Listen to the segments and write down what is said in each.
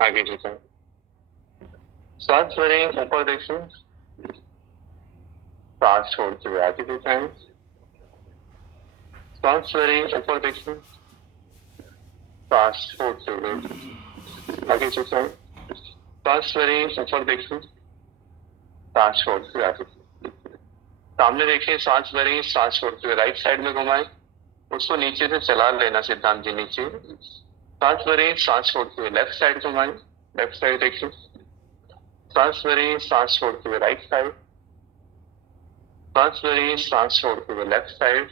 आगे झुकें। सांस भरें, ऊपर देखें। सांस छोड़ते हुए आगे झुकाएं। सांस भरें, ऊपर देखें। सांस छोड़ते हुए आगे झुकाएं। सांस भरें, ऊपर देखें। सांस छोड़ते हुए आगे। सामने देखें, सांस भरें, सांस छोड़ते हुए राइट साइड में घुमाएं। उसको नीचे से चला लेना, सिद्धांत जी नीचे। सांस भरें, सांस छोड़ते हुए लेफ्ट साइड घुमाएं। लेफ्ट साइड देखें। सांस भरें, सांस छोड़ते हुए राइट साइड। सांस भरें, सांस छोड़ते हुए लेफ्ट साइड।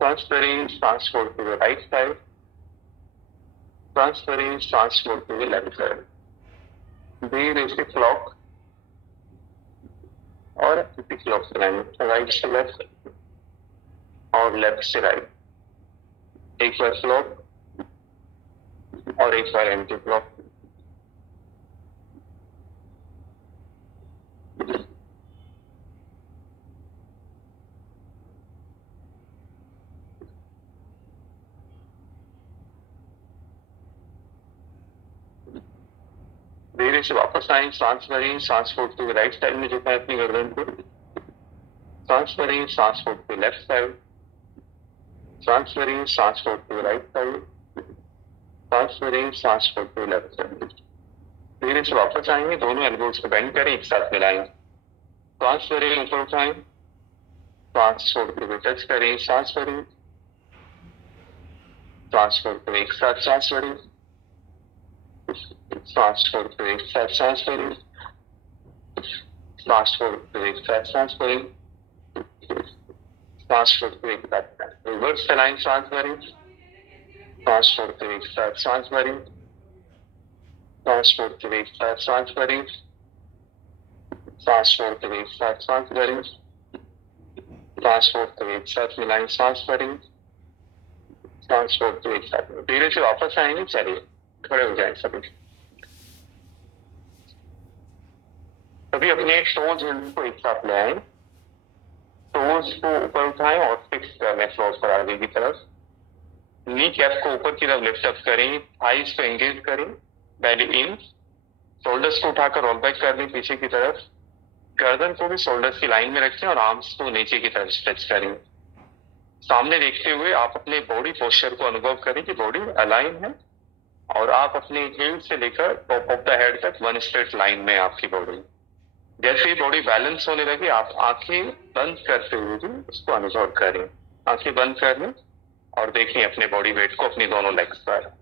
सांस भरें, सांस छोड़ते हुए राइट साइड। सांस भरें, सांस छोड़ते हुए लेफ्ट साइड। धीरे से क्लॉक और एंटी क्लॉक चलाएंगे, राइट से लेफ्ट और लेफ्ट से राइट। एक बार क्लॉक और एक बार एंटी क्लॉक। धीरे से वापस आए, सांस भरें, सांस छोड़ते हुए राइट साइड में झुकाएं अपनी गर्दन को। सांस भरें, सांस छोड़ते हुए लेफ्ट साइड। सांस भरें, सांस छोड़ते हुए राइट साइड। सांस भरें, सांस छोड़ते हुए लेफ्ट साइड। धीरे से वापस आएंगे, दोनों एल्बोज को बेंड करें, एक साथ मिलाएं। सांस भरें, ऊपर उठाएं। सांस छोड़ते हुए टच करें, सांस भरें। सांस छोड़ते हुए एक साथ सांस भरें। सांस छोड़ते हुए एक साथ सांस भरें। सांस छोड़ते हुए एक साथ सांस भरें। सांस छोड़ते हुए एक साथ रिवर्स चलाएं, सांस भरें। सांस छोड़ते हुए एक साथ सांस भरें। सांस छोड़ते हुए एक साथ सांस भरें। सांस छोड़ते हुए एक साथ सांस भरें। सांस छोड़ते हुए एक साथ मिलाएं, सांस भरें। सांस छोड़ते हुए एक साथ। धीरे से वापस आएंगे, चलिए खड़े हो जाएं सभी। सभी अपने टोज को एक साथ ले आए। टोज को ऊपर उठाएं और फिक्स कर लें फ्लोर पर आगे की तरफ। नी कैप को ऊपर की तरफ लिफ्ट अप करें, थाइस को एंगेज करें, बेली इन। शोल्डर्स को उठाकर रोल बैक कर लें पीछे की तरफ। गर्दन को भी शोल्डर्स की लाइन में रखें और आर्म्स को नीचे की तरफ स्ट्रेच करें। सामने देखते हुए आप अपने बॉडी पोस्चर को अनुभव करें कि बॉडी अलाइन है और आप अपने हील से लेकर टॉप ऑफ द हेड तक वन स्ट्रेट लाइन में आपकी बॉडी। जैसे ही बॉडी बैलेंस होने लगे, आप आंखें बंद करते हुए भी उसको अनुभव करें। आंखें बंद कर लें और देखें अपने बॉडी वेट को अपनी दोनों लेग्स पर।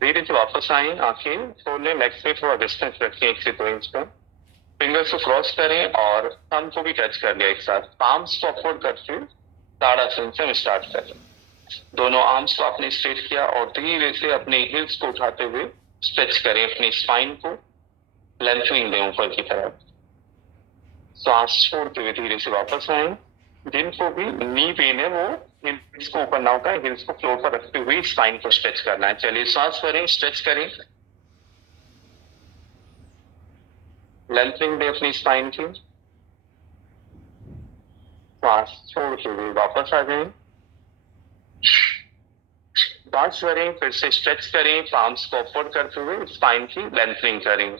धीरे से वापस आए, आंखें खोलें, लेग से थोड़ा डिस्टेंस रखें 1 से 2 इंच का। फिंगर्स को क्रॉस करें और थंब को भी टच कर लिया एक साथ। आर्म्स को अपवर्ड करते ताड़ासन से हम स्टार्ट करें। दोनों आर्म्स को आपने स्ट्रेट किया और धीरे से अपने हिल्स को उठाते हुए स्ट्रेच करें अपनी स्पाइन को, लेंथनिंग दें ऊपर की तरफ। सांस छोड़ते हुए धीरे से वापस आए। जिनको भी नी पेन है वो हिल्स को ऊपर ना उठाएं, हिल्स को फ्लोर पर रखते हुए स्पाइन को स्ट्रेच करना है। चलिए सांस भरें, स्ट्रेच करें, लेंथनिंग दें अपनी स्पाइन की। सांस छोड़ते हुए वापस आ जाएं। सांस भरें, फिर से स्ट्रेच करें, पाम्स को अपवर्ड करते हुए स्पाइन की लेंथनिंग करें।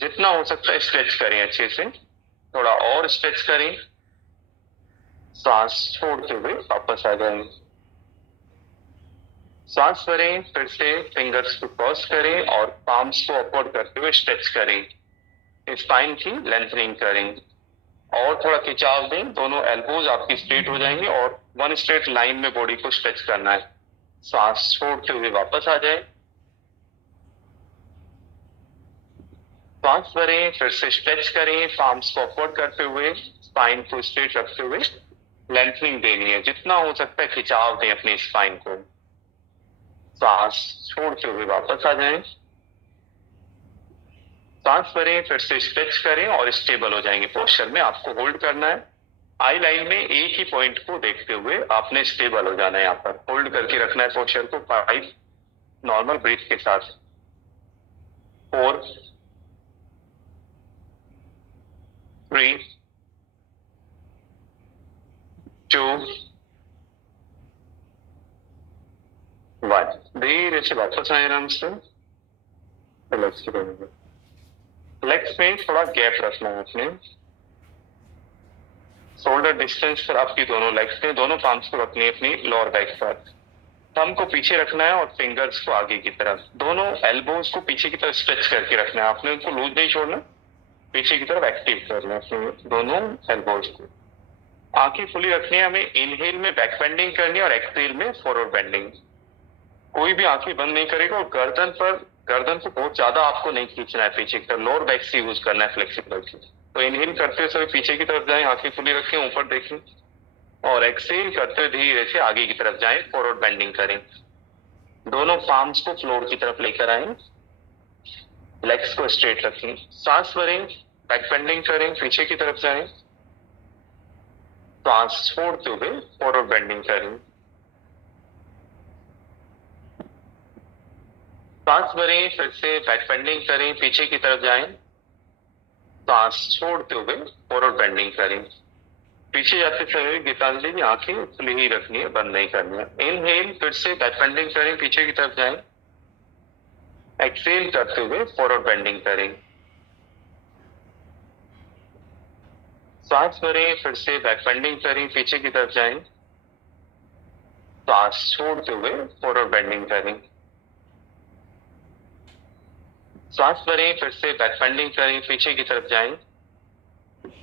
जितना हो सकता है स्ट्रेच करें अच्छे से, थोड़ा और स्ट्रेच करें। सांस छोड़ते हुए वापस आ जाएं। सांस भरें, फिर से फिंगर्स को क्रॉस करें और पाम्स को अपवर्ड करते हुए स्ट्रेच करें, स्पाइन की लेंथनिंग करें और थोड़ा खिंचाव दें। दोनों एल्बोज आपकी स्ट्रेट हो जाएंगे और वन स्ट्रेट लाइन में बॉडी को स्ट्रेच करना है। सांस छोड़ते हुए वापस आ जाए। सांस भरें, फिर से स्ट्रेच करें, पाम्स को अपवर्ड करते हुए स्पाइन को स्ट्रेट रखते हुए लेंथनिंग देनी है। जितना हो सकता है खिंचाव दें अपनी स्पाइन को। सांस छोड़ते हुए वापस आ जाएं। सांस भरें, फिर से स्ट्रेच करें और स्टेबल हो जाएंगे पोस्चर में। आपको होल्ड करना है आई लाइन में एक ही पॉइंट को देखते हुए आपने स्टेबल हो जाना है। यहाँ पर होल्ड करके रखना है पोस्चर को 5 नॉर्मल ब्रीथ के साथ। 4 3 2 1। धीरे से वापस आए आराम से। लेग्स में थोड़ा गैप रखना है अपने। शोल्डर डिस्टेंस पर आपकी दोनों लेग्स में, दोनों पाम्स को रखनी है अपनी लोअर बैक पर। थंब को पीछे रखना है और फिंगर्स को आगे की तरफ। दोनों एल्बोज को पीछे की तरफ स्ट्रेच करके रखना है आपने, उनको लूज नहीं छोड़ना, पीछे की तरफ एक्टिव करना है अपने दोनों एल्बोज को। आंखें खुली रखनी है हमें। इनहेल में बैक बेंडिंग करनी है और एक्सहेल में फॉरवर्ड बेंडिंग। कोई भी आंखें बंद नहीं करेगा और गर्दन को बहुत ज्यादा आपको नहीं खींचना है पीछे की तरफ, लोअर बैक से यूज करना है फ्लेक्सिबिलिटी। तो इनहेल करते हुए सभी पीछे की तरफ जाएं, आंखें खुली रखें, ऊपर देखें, और एक्सहेल करते हुए धीरे से आगे की तरफ जाएं, फॉरवर्ड बेंडिंग करें। दोनों पाम्स को फ्लोर की तरफ लेकर आए, लेग्स को स्ट्रेट रखें, सांस भरें, बैक बेंडिंग करें, पीछे की तरफ जाएं, सांस छोड़ते हुए फॉरवर्ड बेंडिंग करें। सांस भरें, फिर से बैक बेंडिंग करें, पीछे की तरफ जाएं, सांस छोड़ते हुए फॉरवर्ड बेंडिंग करें। पीछे जाते समय गीतांजलि की आंखें खुली ही रखनी है, बंद नहीं करनी है। इनहेल, फिर से बैक बेंडिंग करें, पीछे की तरफ जाएं, एक्सहेल करते हुए फॉरवर्ड बेंडिंग करें। सांस भरें, फिर से बैक बेंडिंग करें, पीछे की तरफ जाएं, सांस छोड़ते हुए फॉरवर्ड बेंडिंग करें। सांस भरें, फिर से बैक बेंडिंग करें, पीछे की तरफ जाएं,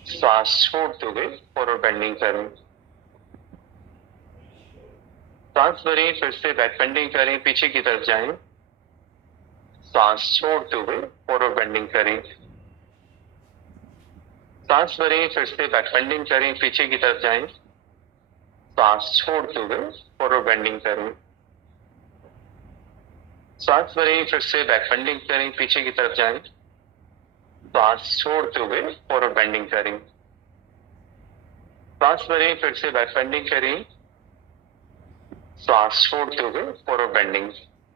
सांस छोड़ते हुए फॉरवर्ड बेंडिंग करें। सांस भरें, फिर से बैक बेंडिंग करें, पीछे की तरफ जाएं, सांस छोड़ते हुए फॉरवर्ड बेंडिंग करें। सांस भरें, फिर से बैक बेंडिंग करें, पीछे की तरफ जाएं, सांस छोड़ते हुए फॉरवर्ड बेंडिंग करें। सांस भरें, फिर से बैक बेंडिंग करें, पीछे की तरफ जाएं, सांस छोड़ते हुए फॉरवर्ड बेंडिंग करें। सांस भरें, फिर से बैक बेंडिंग करें, सांस छोड़ते हुए फॉरवर्ड बेंडिंग।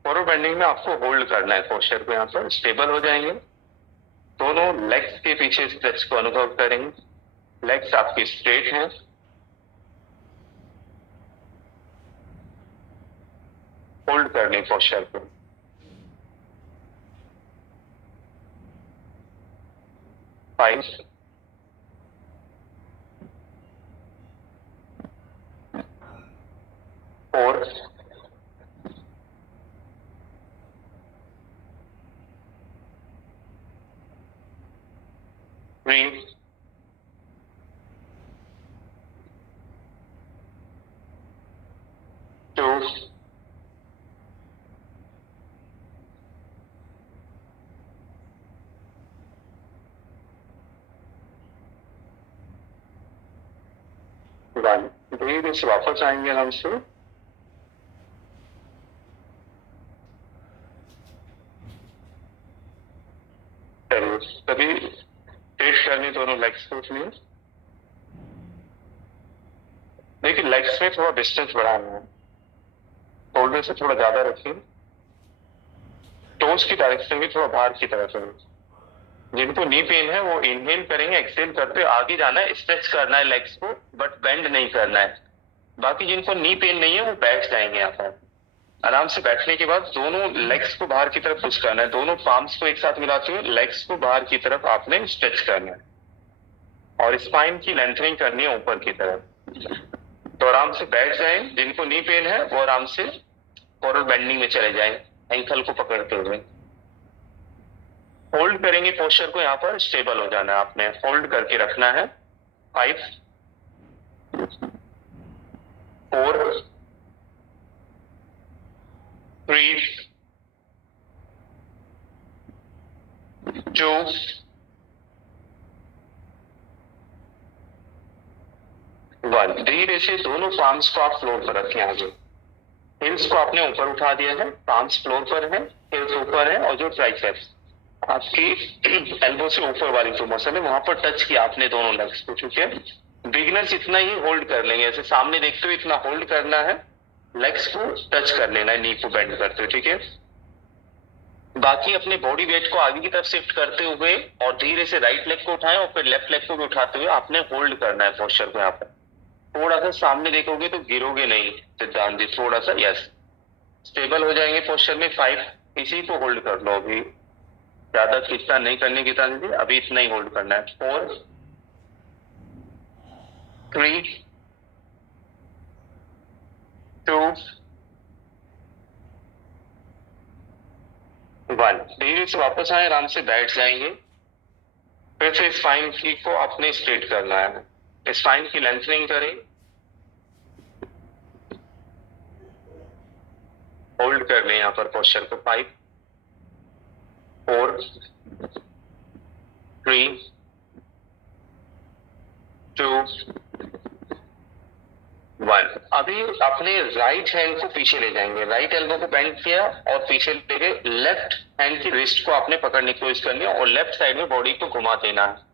फॉरवर्ड बेंडिंग में आपको होल्ड करना है पोस्चर को, यहाँ पर स्टेबल हो जाएंगे। दोनों लेग्स के पीछे स्ट्रेच को अनुभव करेंगे। लेग्स आपकी स्ट्रेट हैं, होल्ड करनी पोस्चर को। 5 4 3 2 1। धीरे से वापस आएंगे आराम से। तभी टेस्ट करनी दोनों लेग्स को उसमें। देखिए लेग्स में थोड़ा डिस्टेंस बढ़ाना है, शोल्डर से थोड़ा ज्यादा रखिए, टोस की डायरेक्शन भी थोड़ा बाहर की तरफ है। जिनको नी पेन है वो इनहेल करेंगे, एक्सहेल करते आगे जाना है, स्ट्रेच करना है लेग्स को, बट बेंड नहीं करना है। बाकी जिनको नी पेन नहीं है वो बैठ जाएंगे यहाँ पर। आराम से बैठने के बाद दोनों लेग्स को बाहर की तरफ पुश करना है, दोनों पाम्स को एक साथ मिलाते हुए लेग्स को बाहर की तरफ आपने स्ट्रेच करना है और स्पाइन की लेंथनिंग करनी है ऊपर की तरफ। तो आराम से बैठ जाएं। जिनको नी पेन है वो आराम से फॉरवर्ड बेंडिंग में चले जाएं, एंकल को पकड़ते हुए। होल्ड करेंगे पोस्चर को, यहाँ पर स्टेबल हो जाना है आपने, होल्ड करके रखना है। 5 4 3 2 1। धीरे से दोनों पाम्स को आप फ्लोर पर रखें आगे। हिल्स को आपने ऊपर उठा दिया है, पाम्स फ्लोर पर है, हिल्स ऊपर है, और जो ट्राइसेप्स आपकी एल्बो से ऊपर वाली जो मसल है वहां पर टच किया आपने दोनों लेग्स को, ठीक है। बिगिनर्स इतना ही होल्ड कर लेंगे, ऐसे सामने देखते हुए इतना होल्ड करना है, लेग्स को टच कर लेना है नी को बेंड करते हुए, ठीक है। बाकी अपने बॉडी वेट को आगे की तरफ शिफ्ट करते हुए और धीरे से राइट लेग को उठाएं और फिर लेफ्ट लेग को भी उठाते हुए आपने होल्ड करना है पोस्चर को। यहाँ पर थोड़ा सा सामने देखोगे तो गिरोगे नहीं सिद्धांत जी, थोड़ा सा, यस, स्टेबल हो जाएंगे पोस्चर में। 5, इसी को होल्ड कर लो अभी, ज्यादा खिंचता नहीं करने की तरह जी, अभी इतना ही होल्ड करना है। 4, 3, 2, 1। धीरे से वापस आए, आराम से बैठ जाएंगे। फिर से स्पाइन की को आपने स्ट्रेट करना है, स्पाइन की लेंथनिंग करें, होल्ड कर लें यहाँ पर पोस्चर को। 5, 4, 3, 2, 1। अभी अपने राइट हैंड को पीछे ले जाएंगे, राइट एल्बो को बेंड किया और पीछे ले गए, लेफ्ट हैंड की रिस्ट को आपने पकड़ने की कोशिश करनी है और लेफ्ट साइड में बॉडी को घुमा देना है।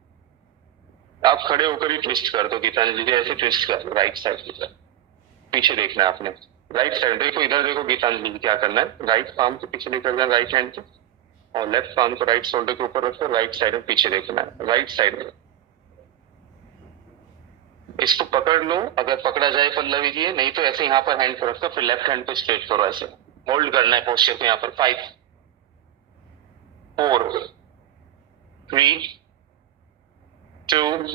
आप खड़े होकर ही ट्विस्ट कर दो गीतांजलि जी, ऐसे ट्विस्ट कर दो राइट साइड की तरफ, पीछे देखना है आपने, राइट साइड देखो, इधर देखो गीतांजलि जी क्या करना है, राइट पाम को पीछे लेकर जाना राइट हैंड के और लेफ्ट पाम को राइट शोल्डर के ऊपर रखकर राइट साइड में पीछे देखना है, राइट साइड में। इसको पकड़ लो, अगर पकड़ा जाए पल्लवी जी, नहीं तो ऐसे यहाँ पर हैंड को रखकर फिर लेफ्ट हैंड को स्ट्रेट करो, ऐसे होल्ड करना है पोस्चर को यहाँ पर। 5, 4, 3, 2,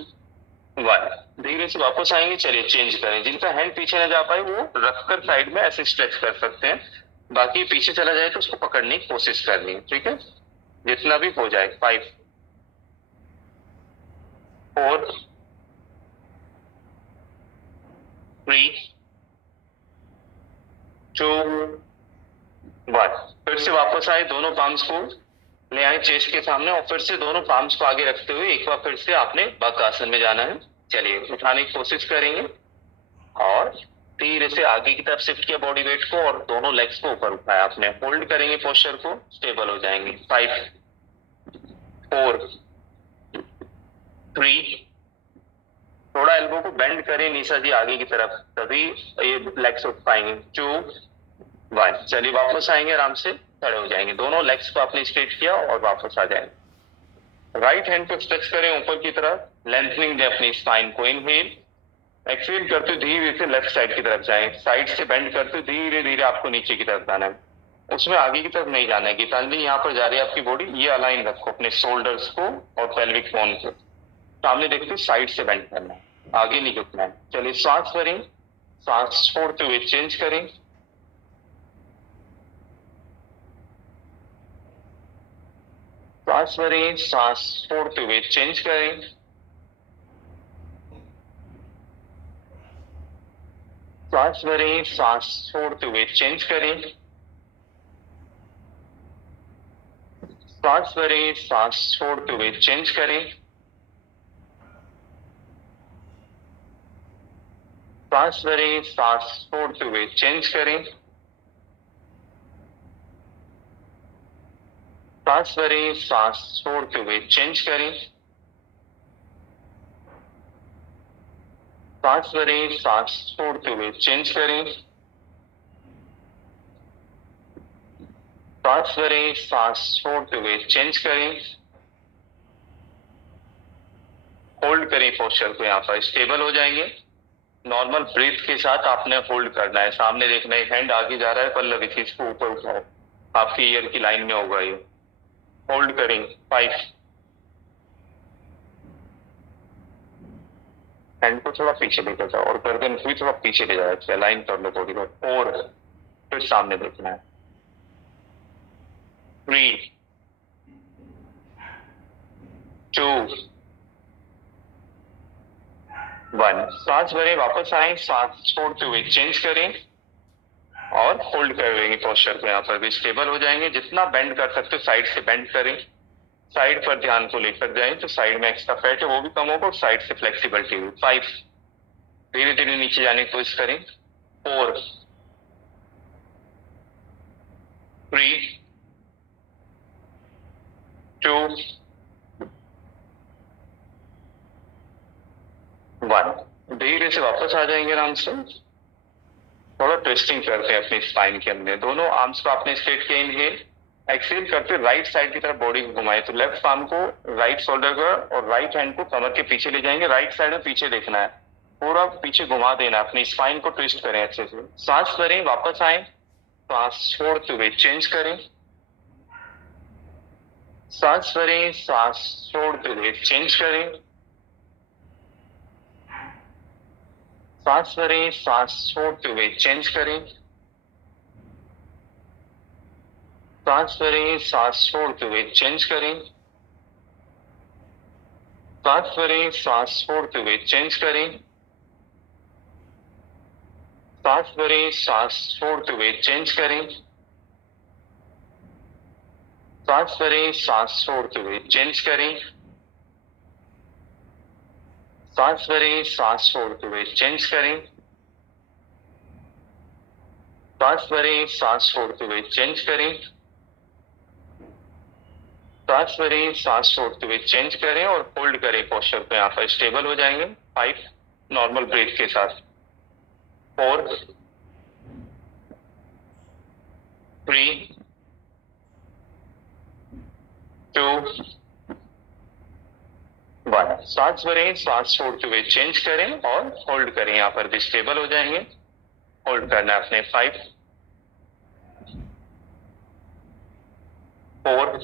1। धीरे से वापस आएंगे, चलिए चेंज करें। जिनका हैंड पीछे न जा पाए वो रखकर साइड में ऐसे स्ट्रेच कर सकते हैं, बाकी पीछे चला जाए तो उसको पकड़ने की कोशिश करनी है, ठीक है, जितना भी हो जाए। 5, 4, 3, 2, 1। फिर से वापस आए, दोनों पाम्स को ले आए चेस्ट के सामने और फिर से दोनों पाम्स को आगे रखते हुए एक बार फिर से आपने बक आसन में जाना है। चलिए उठाने की कोशिश करेंगे और धीरे से आगे की तरफ शिफ्ट किया बॉडी वेट को और दोनों लेग्स को ऊपर उठाया आपने, होल्ड करेंगे पोस्चर को, स्टेबल हो जाएंगे। 5, 4, 3, थोड़ा एल्बो को बेंड करें निशा जी आगे की तरफ, तभी ये लेग्स उठ पाएंगे। 2, 1। चलिए वापस आएंगे, आराम से खड़े हो जाएंगे, दोनों लेग्स को आपने स्ट्रेट किया और वापस आ जाएंगे। राइट हैंड को स्ट्रेच करें ऊपर की तरफ, लेंथनिंग दे अपनी स्पाइन को। इनहेल, एक्सहेल करते धीरे से लेफ्ट साइड की तरफ जाएं, साइड से बेंड करते धीरे धीरे आपको नीचे की तरफ जाना है, उसमें आगे की तरफ नहीं जाना है। गीतांजलि यहाँ पर जा रही है आपकी बॉडी, ये अलाइन रखो अपने शोल्डर्स को और पेल्विक बोन को, सामने देखते साइड से बेंड करना है, आगे नहीं झुकना है। चलिए सांस भरें, सांस छोड़ते हुए चेंज करें, सांस भरें, सांस छोड़ते हुए चेंज करें, सांस भरें, सांस छोड़ते हुए चेंज करें, सांस भरें, सांस छोड़ते हुए चेंज करें, सांस भरें, सांस छोड़ते हुए चेंज करें, सांस भरें, सांस छोड़ते हुए चेंज करें, सांस भरें, सांस छोड़ते हुए चेंज करें, सांस भरें, सांस छोड़ते हुए चेंज करें, होल्ड करें पोस्चर को, यहाँ पर स्टेबल हो जाएंगे। नॉर्मल ब्रीथ के साथ आपने होल्ड करना है, सामने देखना है, हैंड आगे जा रहा है पल्लवी थी, इसको ऊपर उठाओ, आपकी ईयर की लाइन में होगा ये, होल्ड करें। 5, हैंड को थोड़ा पीछे लेकर जाओ और गर्दन भी थोड़ा पीछे ले जाओ, अलाइन कर लो बॉडी को, और फिर सामने देखना है। 3, 2, 1। सांस भरें, वापस आए, सांस छोड़ते हुए चेंज करें और होल्ड कर लेंगे पोस्चर को, यहाँ पर भी स्टेबल हो जाएंगे। जितना बेंड कर सकते हो साइड से बेंड करें, साइड पर ध्यान को लेकर जाएं तो साइड में एक्स्ट्रा फैट है वो भी कम होगा और साइड से फ्लेक्सिबिलिटी हुई। 5, धीरे धीरे नीचे जाने की कोशिश करें। 4, 3, 2, 1। से वापस आ जाएंगे आराम से। थोड़ा ट्विस्टिंग करते हैं अपनी स्पाइन के अंदर। दोनों आर्म्स को आपने स्ट्रेट किया, इनहेल। एक्सहेल करते राइट साइड की तरफ बॉडी को घुमाए, तो लेफ्ट आर्म को राइट शोल्डर पर और राइट हैंड को कमर के पीछे ले जाएंगे। राइट साइड में पीछे देखना है, पूरा पीछे घुमा देना, अपनी स्पाइन को ट्विस्ट करें अच्छे से। सांस भरें, वापस आए, सांस छोड़ते हुए चेंज करें। सांस भरें, सांस छोड़ते हुए चेंज करें। सांस भरें, सांस छोड़ते हुए चेंज करें। सांस भरें, सांस छोड़ते हुए चेंज करें। सांस भरें, सांस छोड़ते हुए चेंज करें। सांस भरें, सांस छोड़ते हुए चेंज करें। सांस भरें, सांस छोड़ते हुए चेंज करें। सांस भरें, सांस छोड़ते हुए चेंज करें। सांस भरें, सांस छोड़ते हुए चेंज करें। सांस भरें, सांस छोड़ते हुए चेंज करें और होल्ड करें पोस्चर पे। यहाँ पर स्टेबल हो जाएंगे 5 नॉर्मल ब्रेथ के साथ। 4 3 2 1। सांस भरें, सांस छोड़ते हुए चेंज करें और होल्ड करें। यहाँ पर भी स्टेबल हो जाएंगे। होल्ड करना है अपने। 5 4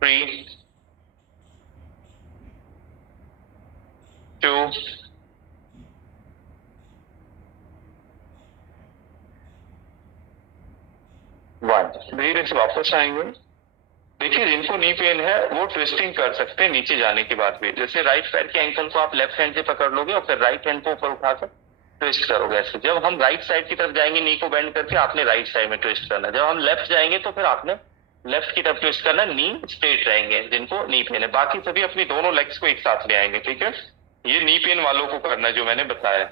3 2 1। धीरे से वापस आएंगे। देखिए, जिनको नी पेन है वो ट्विस्टिंग कर सकते हैं नीचे जाने के बाद भी। जैसे राइट पैर के एंकल को आप लेफ्ट हैंड से पकड़ लोगे और फिर राइट हैंड को ऊपर उठाकर ट्विस्ट करोगे ऐसे। जब हम राइट साइड की तरफ जाएंगे, नी को बेंड करके आपने राइट साइड में ट्विस्ट करना। जब हम लेफ्ट जाएंगे तो फिर आपने लेफ्ट की तरफ ट्विस्ट करना। नी स्ट्रेट रहेंगे जिनको नी पेन है। बाकी सभी अपनी दोनों लेग्स को एक साथ ले आएंगे, ठीक है। ये नी पेन वालों को करना जो मैंने बताया।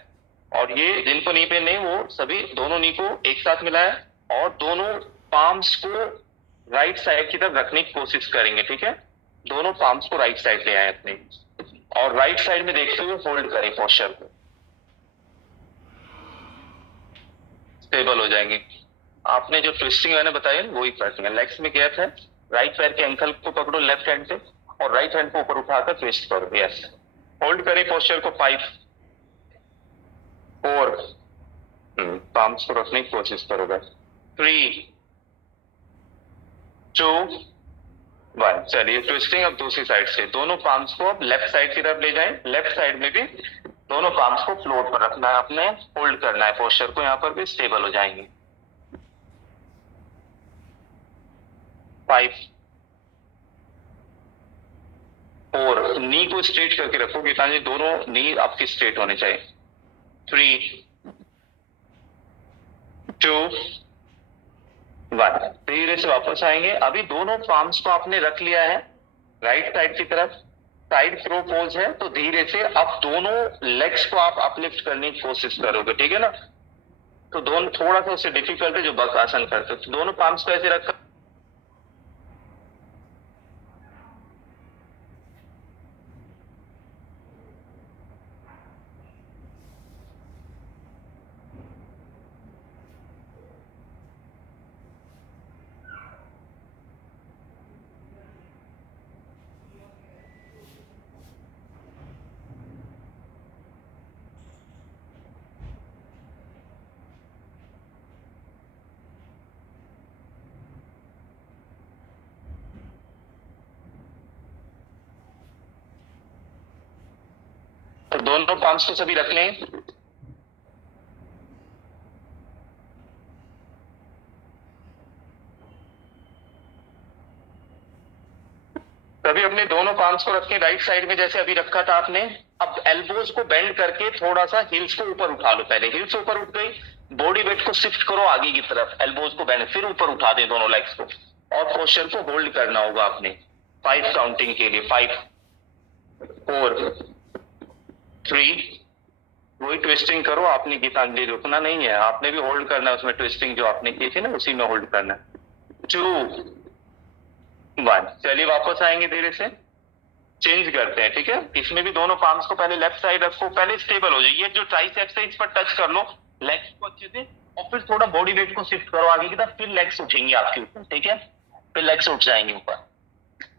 और ये जिनको नी पेन नहीं, वो सभी दोनों नी को एक साथ मिलाया और दोनों पाम्स को राइट साइड की तरफ रखने की कोशिश करेंगे, ठीक है। दोनों पाम्स को राइट साइड ले आए अपने और राइट साइड में देखते हुए होल्ड करें पोस्चर को। स्टेबल हो जाएंगे। आपने जो ट्विस्टिंग मैंने बताया वही करते हैं। लेग्स में गैप है, राइट पैर के एंकल को पकड़ो लेफ्ट हैंड से और राइट हैंड को ऊपर उठाकर ट्विस्ट करो। यस, होल्ड करें पोस्चर को। 5 4 पाम्स को रखने की कोशिश करोगे। 3 2 1। चलिए, ट्विस्टिंग अब दूसरी साइड से। दोनों पाम्स को अब लेफ्ट साइड की तरफ ले जाएं। लेफ्ट साइड में भी दोनों पाम्स को फ्लोर पर रखना है आपने। होल्ड करना है पोस्चर को। यहाँ पर भी स्टेबल हो जाएंगे। 5 4 नी को स्ट्रेट करके रखो गीतांजलि, दोनों नी आपकी स्ट्रेट होने चाहिए। 3 2 1। धीरे से वापस आएंगे। अभी दोनों पाम्स को आपने रख लिया है राइट साइड की तरफ। साइड थ्रो पोज है, तो धीरे से अब दोनों लेग्स को आप अपलिफ्ट करने की कोशिश करोगे, ठीक है ना। तो दोनों थोड़ा सा उससे डिफिकल्ट है जो बकासन करते हो। तो दोनों पाम्स को ऐसे रखकर तो दोनों पाम्स को सभी रख लें। तभी अपने दोनों पाम्स को रखें राइट साइड में जैसे अभी रखा था आपने। अब एल्बोज को बेंड करके थोड़ा सा हिल्स को ऊपर उठा लो। पहले हिल्स ऊपर उठ गई, बॉडी वेट को शिफ्ट करो आगे की तरफ। एल्बोज को बेंड, फिर ऊपर उठा दें दोनों लेग्स को और पोस्चर को होल्ड करना होगा आपने 5 काउंटिंग के लिए। 5 4 3। वही ट्विस्टिंग करो आपने गीतांजलि, रुकना नहीं है। आपने भी होल्ड करना है उसमें। ट्विस्टिंग जो आपने की थी ना, उसी में होल्ड करना है। 2 1। चलिए वापस आएंगे धीरे से। चेंज करते हैं, ठीक है। इसमें भी दोनों पाम्स को पहले लेफ्ट साइड रखो, पहले स्टेबल हो जाए, ये जो ट्राइसेप्स है इस पर टच कर लो लेग्स को अच्छे से, और फिर थोड़ा बॉडी वेट को शिफ्ट करो आगे की तरफ, फिर लेग्स उठेंगे आपके ऊपर, ठीक है। फिर लेग्स उठ जाएंगे ऊपर,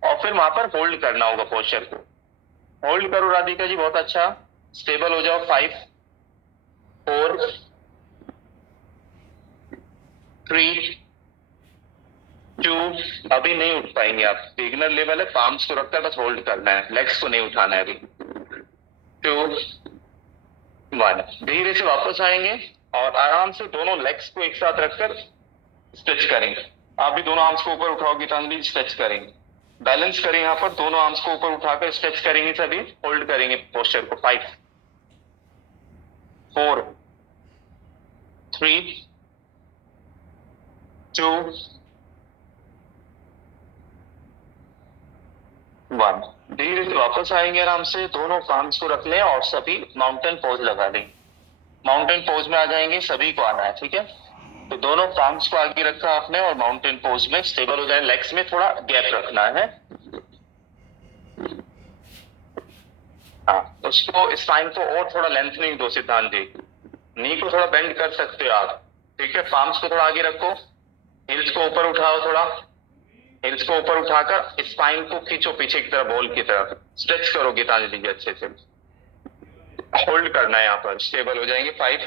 और फिर वहां पर होल्ड करना होगा पोस्चर को। होल्ड करो राधिका जी, बहुत अच्छा, स्टेबल हो जाओ। 5 4 3 2, अभी नहीं उठ पाएंगे आप, बिगनर लेवल है, पाम्स को रखकर बस होल्ड करना है, लेग्स को नहीं उठाना है अभी। 2 1, धीरे से वापस आएंगे और आराम से दोनों लेग्स को एक साथ रखकर स्ट्रेच करेंगे। आप भी दोनों आर्म्स को ऊपर उठाओगे, गीतांजलि, स्ट्रेच करेंगे, बैलेंस करें, यहाँ पर दोनों आर्म्स को ऊपर उठाकर स्ट्रेच करेंगे, सभी होल्ड करेंगे पोस्चर को। 5 4 3 2 1, धीरे से वापस आएंगे, आराम से दोनों पाम्स को रख लें और सभी माउंटेन पोज लगा दें। माउंटेन पोज में आ जाएंगे, सभी को आना है, ठीक है। तो दोनों पाम्स को आगे रखा आपने और माउंटेन पोज में स्टेबल हो जाए, लेग्स में थोड़ा गैप रखना है। हाँ, उसको स्पाइन को और थोड़ा लेंथनिंग दो सिद्धांत जी, नी को थोड़ा बेंड कर सकते हो आप, ठीक है। पाम्स को थोड़ा आगे रखो, हिल्स को ऊपर उठाओ, थोड़ा हिल्स को ऊपर उठाकर स्पाइन को खींचो पीछे की तरफ, बॉल की तरफ स्ट्रेच करो गीतांजलि जी, अच्छे से होल्ड करना है, यहाँ पर स्टेबल हो जाएंगे। 5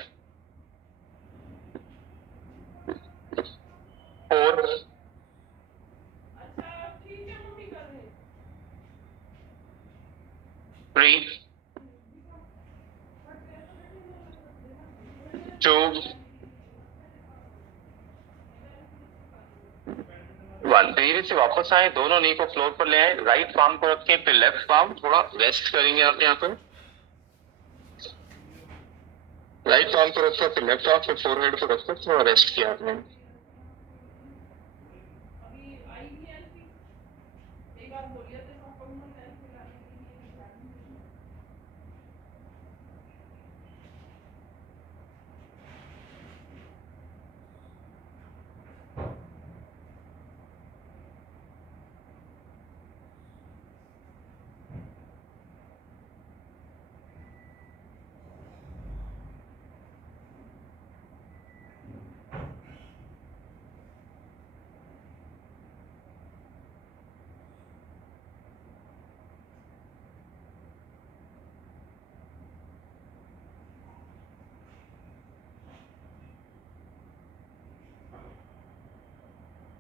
4 3 2 1, धीरे से वापस आए, दोनों नी को फ्लोर पर ले आए, राइट पाम को रखें, फिर लेफ्ट पाम थोड़ा रेस्ट करेंगे आप यहाँ पर, राइट पाम को रखकर फिर लेफ्ट पाम, फिर फोरहेड को रखकर थोड़ा रेस्ट किया आपने।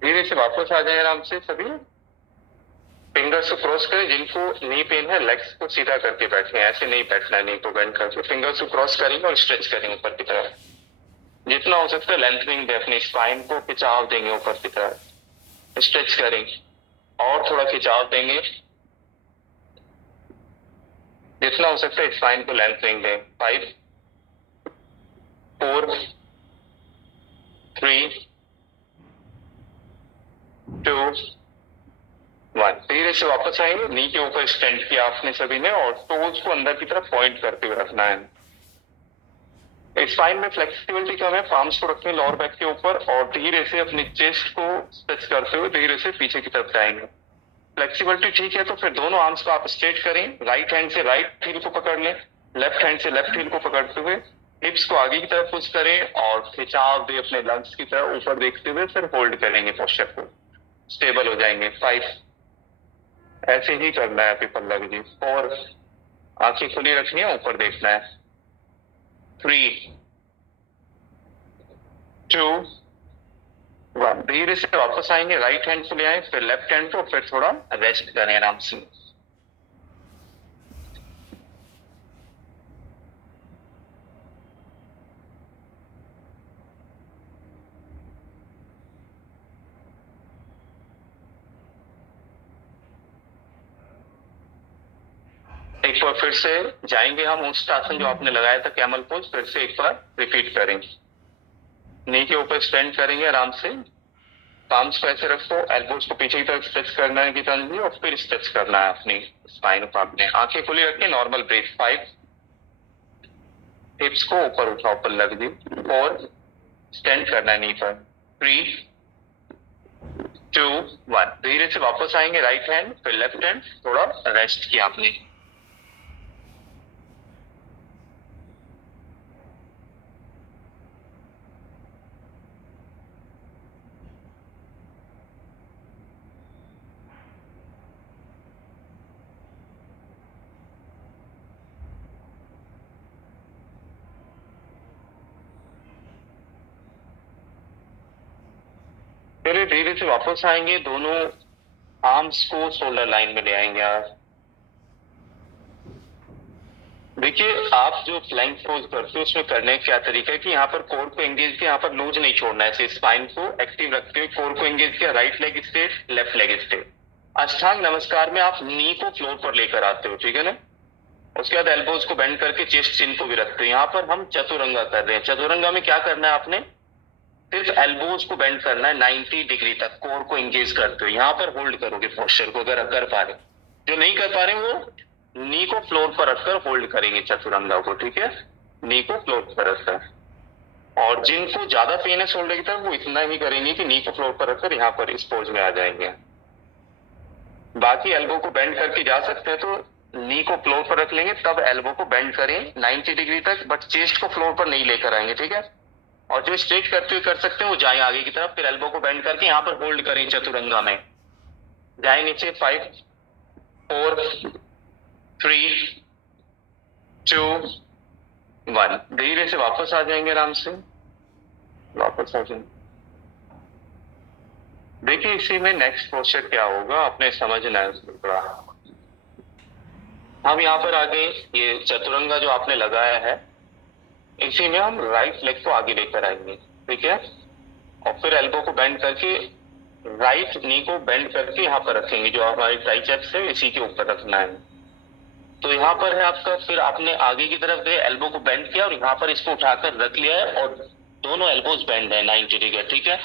धीरे से वापस आ जाए, आराम से सभी फिंगर्स को क्रॉस करें, जिनको नी पेन है लेग्स को सीधा करके बैठे, ऐसे नहीं बैठना है, नी को बेंड करके फिंगर्स को क्रॉस करेंगे और स्ट्रेच करेंगे ऊपर की तरफ, जितना हो सकता है लेंथनिंग दे, अपनी स्पाइन को खिंचाव देंगे ऊपर की तरफ, स्ट्रेच करेंगे और थोड़ा खिंचाव देंगे, जितना हो सकता है स्पाइन को लेंथनिंग दें। 5 4 3 2 1, धीरे से वापस आएंगे, नी के ऊपर स्टैंड किया आपने सभी ने और टोज को अंदर की तरफ पॉइंट करते हुए रखना है। स्पाइन में फ्लेक्सिबिलिटी कम है, पाम्स को रखें लोअर बैक के ऊपर और धीरे से अपनी चेस्ट को टच करते हुए धीरे से पीछे की तरफ जाएंगे। फ्लेक्सिबिलिटी ठीक है तो फिर दोनों आर्म्स को आप स्ट्रेट करें, राइट हैंड से राइट हील को पकड़ लें, लेफ्ट हैंड से लेफ्ट हील को पकड़ते हुए हिप्स को आगे की तरफ पुश करें और खिंचाव दे अपने लंग्स की तरफ ऊपर देखते हुए, फिर होल्ड करेंगे पोस्चर को, स्टेबल हो जाएंगे। 5, ऐसे ही करना है अभी पल्लवी जी। 4, आंखें खुली रखनी है, ऊपर देखना है। 3 2 1, धीरे से वापस आएंगे, राइट हैंड को ले आए, फिर लेफ्ट हैंड को, फिर थोड़ा रेस्ट करें आराम से। एक बार फिर से जाएंगे हम उस आसन जो आपने लगाया था कैमल पोज, फिर से एक बार रिपीट करेंगे। नी के ऊपर स्टैंड करेंगे आराम से, पाम्स को ऐसे रखो, एल्बोज को पीछे की तरफ स्ट्रेच करना है गीतांजलि और फिर स्ट्रेच करना है अपनी स्पाइन को आपने। आंखें खुली रखनी, नॉर्मल ब्रीथ। 5, हिप्स को ऊपर उठाओ पल्लवी जी। 4, स्टैंड करना है नी पर। 3 2 1। धीरे से वापस आएंगे, राइट हैंड फिर लेफ्ट हैंड, थोड़ा रेस्ट किया आपने। फिर धीरे से वापस आएंगे, दोनों आर्म्स को शोल्डर लाइन में ले आएंगे आप। देखिए आप जो फ्लैंक पोज करते हो उसमें करने का क्या तरीका है कि यहाँ पर कोर को एंगेज किया, यहाँ पर नोज नहीं छोड़ना है, स्पाइन को एक्टिव रखते हुए कोर को एंगेज किया, right leg straight left leg straight. अष्टांग नमस्कार में आप नी को फ्लोर पर लेकर आते हो, ठीक है ना। उसके बाद एल्बोज को बेंड करके चेस्ट चिन को भी रखते हो। यहाँ पर हम चतुरंगा कर रहे हैं। चतुरंगा में क्या करना है आपने, सिर्फ एल्बोज को बेंड करना है 90 डिग्री तक, कोर को एंगेज करते हो। यहाँ पर होल्ड करोगे पोस्चर को, अगर कर पा रहे। जो नहीं कर पा रहे वो नी को फ्लोर पर रखकर होल्ड करेंगे चतुरंगा को, ठीक है, नी को फ्लोर पर रखकर। और जिनको ज्यादा पेन है शोल्डर की तरफ वो इतना ही करेंगे कि नी को फ्लोर पर रखकर यहाँ पर इस पोज में आ जाएंगे। बाकी एल्बो को बेंड करके जा सकते हैं तो नी को फ्लोर पर रख लेंगे, तब एल्बो को बेंड करें 90 डिग्री तक, बट चेस्ट को फ्लोर पर नहीं लेकर आएंगे, ठीक है। और जो स्ट्रेट करते हुए कर सकते हैं वो जाए आगे की तरफ, फिर एल्बो को बेंड करके यहाँ पर होल्ड करें चतुरंगा में, जाए नीचे। 5 4 3 2 1। धीरे से वापस आ जाएंगे, आराम से वापस आ जाएंगे। देखिए इसी में नेक्स्ट पोस्चर क्या होगा आपने समझना है थोड़ा। हम यहाँ पर आगे ये चतुरंगा जो आपने लगाया है, इसी में हम राइट लेग को आगे लेकर आएंगे, ठीक है। और फिर एल्बो को बेंड करके राइट नी को बेंड करके यहाँ पर रखेंगे, जो हमारी ट्राइसेप्स है इसी के ऊपर रखना है। तो यहाँ पर है आपका, फिर आपने आगे की तरफ गए, एल्बो को बेंड किया और यहाँ पर इसको उठाकर रख लिया है और दोनों एल्बोज बेंड है 90 डिग्री, ठीक है।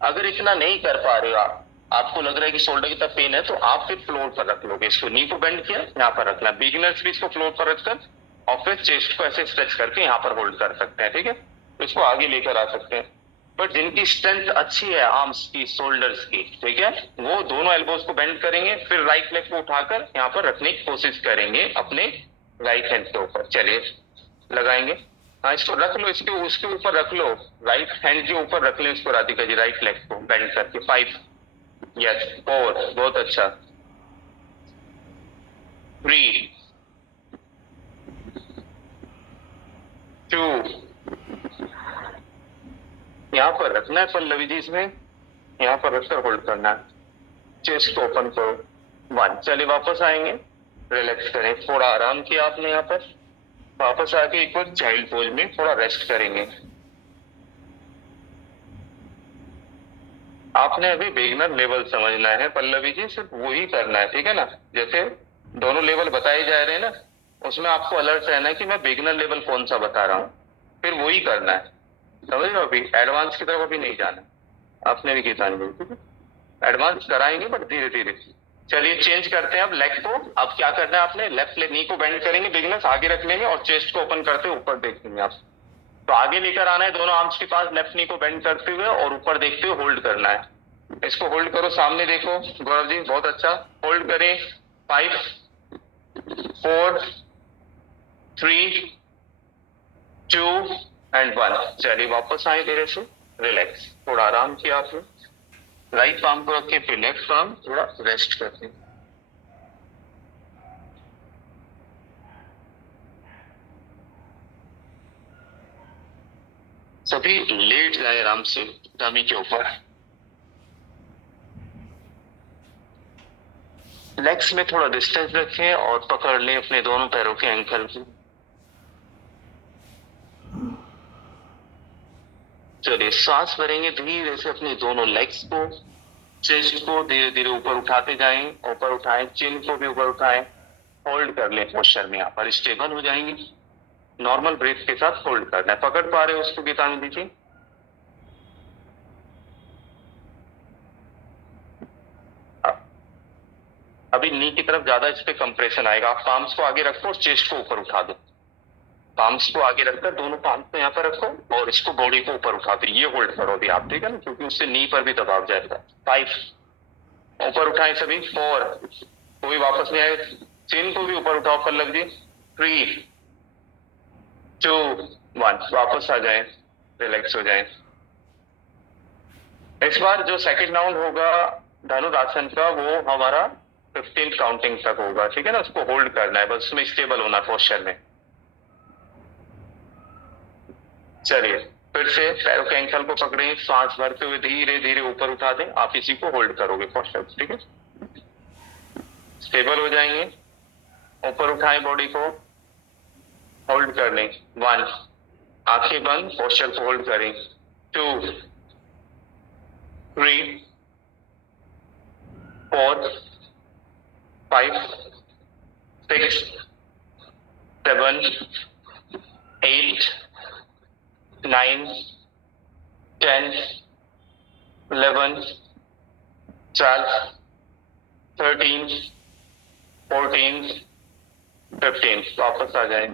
अगर इतना नहीं कर पा रहे हो आप, आपको लग रहा है कि शोल्डर की तरफ पेन है, तो आप फिर फ्लोर पर रख लोगे इसको, नी को बेंड किया यहाँ पर रखना। बिगिनर्स भी इसको फ्लोर पर रखकर और फिर चेस्ट को ऐसे स्ट्रेच करके यहाँ पर होल्ड कर सकते हैं, ठीक है। तो इसको आगे लेकर आ सकते हैं। बट जिनकी स्ट्रेंथ अच्छी है आर्म्स की, शोल्डर्स की, ठीक है, वो दोनों एल्बोज को बेंड करेंगे, फिर राइट लेग को उठाकर यहाँ पर रखने की कोशिश करेंगे अपने राइट हैंड के ऊपर। चलिए लगाएंगे। हाँ इसको रख लो, इसके उसके ऊपर रख लो, राइट हैंड के ऊपर रख लो इसको राधिका जी, राइट लेग को बेंड करके। 5 यस 4 बहुत अच्छा 3 2 यहाँ पर रखना है पल्लवी जी, इसमें यहाँ पर रखकर होल्ड करना है, चेस्ट को ओपन करो। 1। चलिए वापस आएंगे, रिलैक्स करें, थोड़ा आराम किया आपने यहाँ पर, वापस आके एक बार चाइल्ड पोज में थोड़ा रेस्ट करेंगे। आपने अभी बिगिनर लेवल समझना है पल्लवी जी, सिर्फ वही करना है, ठीक है ना। जैसे दोनों लेवल बताए जा रहे हैं ना, उसमें आपको अलर्ट रहना है कि मैं बिगिनर लेवल कौन सा बता रहा हूँ, फिर वही करना है, समझ लो। अभी एडवांस की तरफ अभी नहीं जाना, आपने भी किसान ठीक है, एडवांस कराएंगे बट धीरे धीरे। चलिए चेंज करते हैं अब लेग को। अब क्या करना है आपने, लेफ्ट लेग नी को बेंड करेंगे, बिगिनर्स आगे रख लेंगे और चेस्ट को ओपन करते हुए ऊपर देखेंगे आप। तो आगे लेकर आना है दोनों आर्म्स के पास, लेफ्ट नी को बेंड करते हुए और ऊपर देखते हुए होल्ड करना है। इसको होल्ड करो, सामने देखो गौरव जी, बहुत अच्छा, होल्ड करें। 5 4 3 2 एंड 1। चलिए वापस आए धीरे से, रिलैक्स, थोड़ा आराम किया आपने। राइट पाम को रखे, फिर लेफ्ट पाम, थोड़ा रेस्ट करते हैं। सभी लेट जाए आराम से डमी के ऊपर। लेग्स में थोड़ा डिस्टेंस रखें और पकड़ लें अपने दोनों पैरों के एंकल को। चलिए सांस भरेंगे धीरे से, अपने दोनों लेग्स को, चेस्ट को धीरे धीरे ऊपर उठाते जाएं, ऊपर उठाएं, चिन को भी ऊपर उठाएं, होल्ड कर लें पोस्चर में, यहाँ पर स्टेबल हो जाएंगे। नॉर्मल ब्रेथ के साथ होल्ड करना है। पकड़ पा रहे हो उसको गीतांजलि जी? अभी नी की तरफ ज्यादा इस पे कंप्रेशन आएगा, आप पाम्स को आगे रखो और चेस्ट को ऊपर उठा दो। पाम्स को आगे रखकर दोनों पाम्स को यहाँ पर रखो और इसको बॉडी को ऊपर उठा, फिर ये होल्ड करो अभी आप, ठीक है ना, क्योंकि उससे नी पर भी दबाव जाएगा। 5, ऊपर उठाएं सभी। 4, कोई वापस नहीं आए, चिन को भी ऊपर उठाओ पर लग जी। 3, 2, 1, वापस आ जाए, रिलैक्स हो जाए। इस बार जो सेकंड राउंड होगा धनुरासन का वो हमारा 15 काउंटिंग तक होगा, ठीक है ना, उसको होल्ड करना है, बस उसमें स्टेबल होना पोस्चर में। चलिए फिर से पैरों के एंकल को पकड़े, सांस भरते हुए धीरे धीरे ऊपर उठा दें, आप इसी को होल्ड करोगे पोस्चर, ठीक है। स्टेबल हो जाएंगे, ऊपर उठाएं बॉडी को, होल्ड कर लें। 1, आंखें बंद, पोस्चर को होल्ड करें। 2, 3, 4, 5, 6, 7, 8, 9, 10, 11, 12, 13, 14, 15, वापस आ जाए।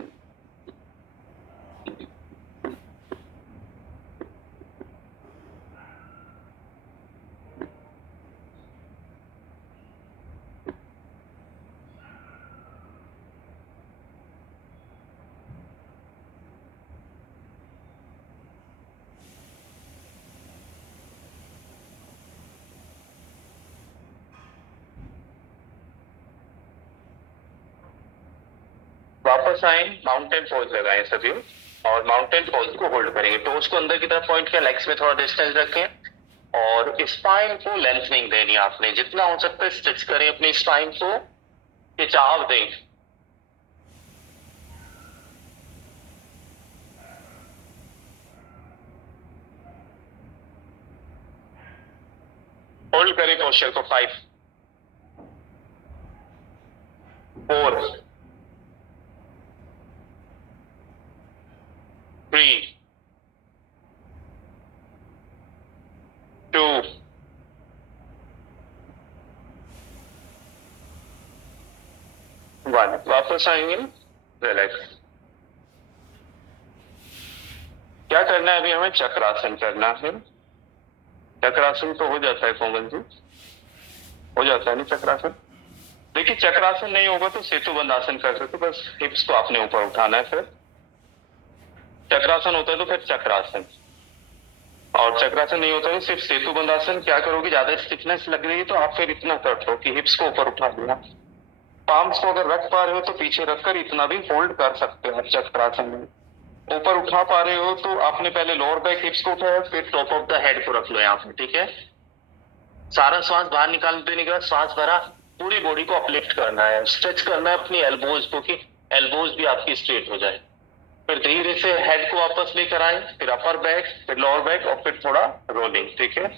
वापस आए, माउंटेन पोज लगाएं सभी, और माउंटेन पोज को होल्ड करेंगे। टोज को अंदर की तरफ पॉइंट किया, लेग्स में थोड़ा डिस्टेंस रखें और स्पाइन को लेंथनिंग देनी है आपने, जितना हो सकता है स्ट्रेच करें अपनी स्पाइन को, खिंचाव दें। होल्ड करें पोस्चर को। 5, 4, 3, 2, 1, वापस आएंगे, रिलैक्स। क्या करना है अभी हमें? चक्रासन करना है। चक्रासन तो हो जाता है कोमल जी, हो जाता है ना चक्रासन। देखिए चक्रासन नहीं होगा तो सेतु बंद आसन कर सकते, बस हिप्स को आपने ऊपर उठाना है। फिर चक्रासन होता है तो फिर चक्रासन, और चक्रासन नहीं होता तो सिर्फ सेतु बंद आसन। क्या करोगे, ज्यादा स्टिफनेस लग रही है तो आप फिर इतना कर लो कि हिप्स को ऊपर उठा देना। पाम्स को अगर रख पा रहे हो तो पीछे रखकर इतना भी होल्ड कर सकते हो चक्रासन में। ऊपर उठा पा रहे हो तो आपने पहले लोअर बैक हिप्स को उठाया, फिर टॉप ऑफ द हेड को रख लो यहाँ पे, ठीक है। सारा श्वास बाहर निकालने के बाद श्वास भरा, पूरी बॉडी को अपलिफ्ट करना है, स्ट्रेच करना है अपनी एल्बोज को कि एल्बोज भी आपकी स्ट्रेट हो जाए। फिर धीरे से हेड को वापस लेकर आए, फिर अपर बैक, फिर लोअर बैक और फिर थोड़ा रोलिंग, ठीक है।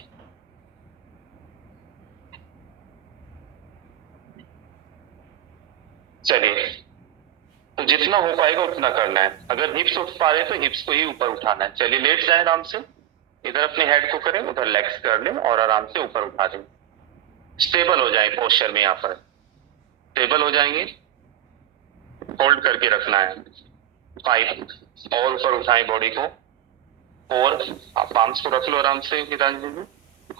चलिए, तो जितना हो पाएगा उतना करना है। अगर हिप्स उठ पा रहे तो हिप्स को ही ऊपर उठाना है। चलिए लेट जाए आराम से, इधर अपने हेड को करें, उधर लेग्स कर लें और आराम से ऊपर उठा दें। स्टेबल हो जाए पोस्चर में, यहाँ पर स्टेबल हो जाएंगे, होल्ड करके रखना है। 5, और ऊपर उठाएं बॉडी को। 4, आप पाम्स को रख लो आराम से, गीतांजलि जी